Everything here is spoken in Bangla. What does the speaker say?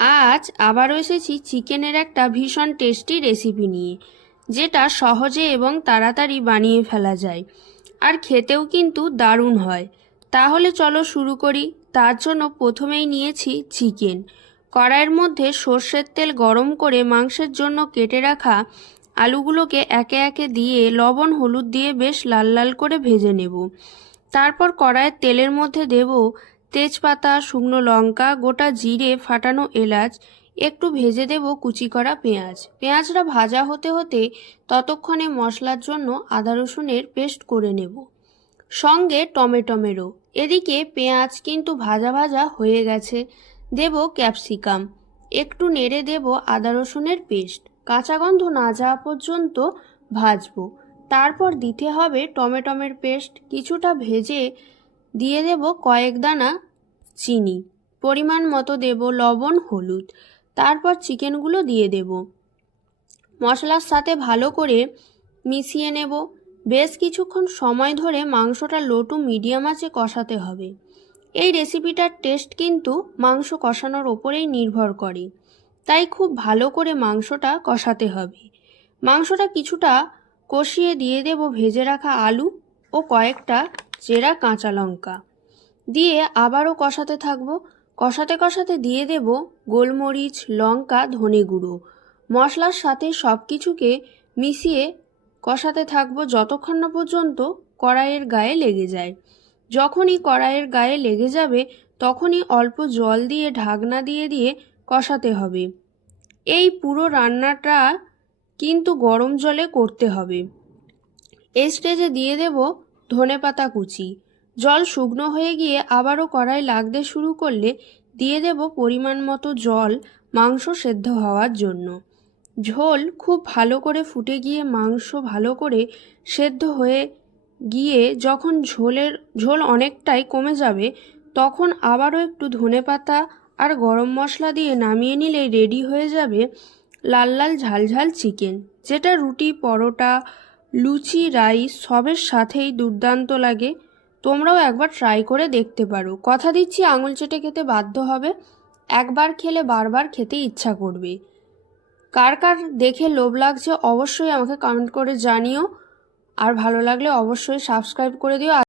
আজ আবারও এসেছি চিকেনের একটা ভীষণ টেস্টি রেসিপি নিয়ে, যেটা সহজে এবং তাড়াতাড়ি বানিয়ে ফেলা যায় আর খেতেও কিন্তু দারুণ হয়। তাহলে চলো শুরু করি। তার জন্য প্রথমেই নিয়েছি চিকেন। কড়াইয়ের মধ্যে সর্ষের তেল গরম করে মাংসের জন্য কেটে রাখা আলুগুলোকে একে একে দিয়ে লবণ হলুদ দিয়ে বেশ লাল লাল করে ভেজে নেব। তারপর কড়াইয়ের তেলের মধ্যে দেব তেজপাতা, শুকনো লঙ্কা, গোটা জিরে, ফাটানো এলাচ, একটু ভেজে দেব কুচি করা পেঁয়াজ। পেঁয়াজটা ভাজা হতে হতে ততক্ষণে মশলার জন্য আদা রসুনের পেস্ট করে নেব, সঙ্গে টমেটোমেরও। এদিকে পেঁয়াজ কিন্তু ভাজা ভাজা হয়ে গেছে। দেব ক্যাপসিকাম, একটু নেড়ে দেব আদা রসুনের পেস্ট, কাঁচা গন্ধ না যাওয়া পর্যন্ত ভাজবো। তারপর দিতে হবে টমেটোমের পেস্ট। কিছুটা ভেজে দিয়ে দেব কয়েক দানা চিনি, পরিমাণ মতো দেব লবণ, হলুদ। তারপর চিকেনগুলো দিয়ে দেব, মশলার সাথে ভালো করে মিশিয়ে নেব। বেশ কিছুক্ষণ সময় ধরে মাংসটা লো টু মিডিয়াম আঁচে কষাতে হবে। এই রেসিপিটার টেস্ট কিন্তু মাংস কষানোর ওপরেই নির্ভর করে, তাই খুব ভালো করে মাংসটা কষাতে হবে। মাংসটা কিছুটা কষিয়ে দিয়ে দেব ভেজে রাখা আলু ও কয়েকটা চেরা কাঁচা লঙ্কা দিয়ে আবারও কষাতে থাকবো। কষাতে কষাতে দিয়ে দেব গোলমরিচ, লঙ্কা, ধনে গুঁড়ো। মশলার সাথে সব কিছুকে মিশিয়ে কষাতে থাকবো যতক্ষণ না পর্যন্ত কড়াইয়ের গায়ে লেগে যায়। যখনই কড়াইয়ের গায়ে লেগে যাবে তখনই অল্প জল দিয়ে ঢাকনা দিয়ে দিয়ে কষাতে হবে। এই পুরো রান্নাটা কিন্তু গরম জলে করতে হবে। এই স্টেজে দিয়ে দেব ধনেপাতা কুচি। জল শুকনো হয়ে গিয়ে আবারও কড়াই লাগতে শুরু করলে দিয়ে দেব পরিমাণ মতো জল মাংস সেদ্ধ হওয়ার জন্য। ঝোল খুব ভালো করে ফুটে গিয়ে মাংস ভালো করে সেদ্ধ হয়ে গিয়ে যখন ঝোল অনেকটাই কমে যাবে, তখন আবারও একটু ধনেপাতা আর গরম মশলা দিয়ে নামিয়ে নিলেই রেডি হয়ে যাবে লাল লাল ঝাল ঝাল চিকেন, যেটা রুটি, পরোটা, লুচি, রাইস সবের সাথেই দুর্দান্ত লাগে। তোমরাও একবার ট্রাই করে দেখতে পারো। কথা দিচ্ছি আঙুল চেটে খেতে বাধ্য হবে। একবার খেলে বারবার খেতে ইচ্ছা করবে। কার কার দেখে লোভ লাগছে অবশ্যই আমাকে কমেন্ট করে জানিও, আর ভালো লাগলে অবশ্যই সাবস্ক্রাইব করে দিও।